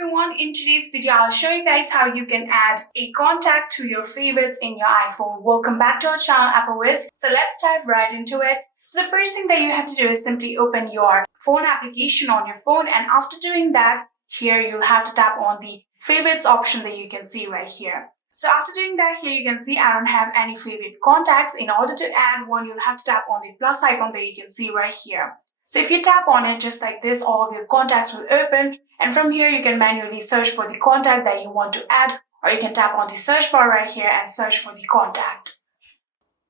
everyone, in today's video I'll show you guys how you can add a contact to your favorites in your iPhone. Welcome back to our channel iOS. So let's dive right into it. So the first thing that you have to do is simply open your phone application on your phone, and after doing that, here you'll have to tap on the favorites option that you can see right here. So after doing that, here you can see I don't have any favorite contacts. In order to add one, you'll have to tap on the plus icon that you can see right here. So if you tap on it just like this, all of your contacts will open, and from here you can manually search for the contact that you want to add, or you can tap on the search bar right here and search for the contact.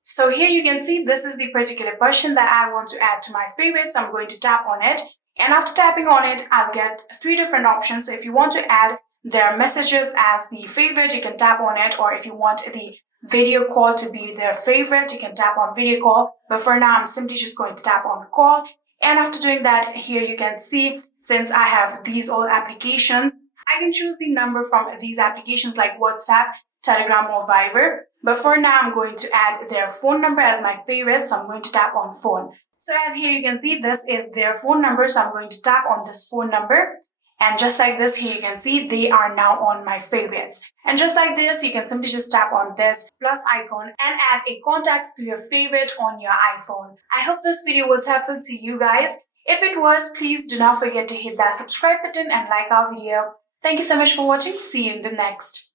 So here you can see this is the particular person that I want to add to my favorites. So I'm going to tap on it, and after tapping on it, I'll get three different options. So if you want to add their messages as the favorite, you can tap on it, or if you want the video call to be their favorite, you can tap on video call. But for now, I'm simply just going to tap on call. And after doing that, here you can see, since I have these all applications, I can choose the number from these applications like WhatsApp, Telegram, or Viber. But for now, I'm going to add their phone number as my favorite, so I'm going to tap on phone. So as here you can see, this is their phone number, so I'm going to tap on this phone number. And just like this, here you can see they are now on my favorites. And just like this, you can simply just tap on this plus icon and add a contacts to your favorite on your iPhone. I hope this video was helpful to you guys. If it was, please do not forget to hit that subscribe button and like our video. Thank you so much for watching. See you in the next.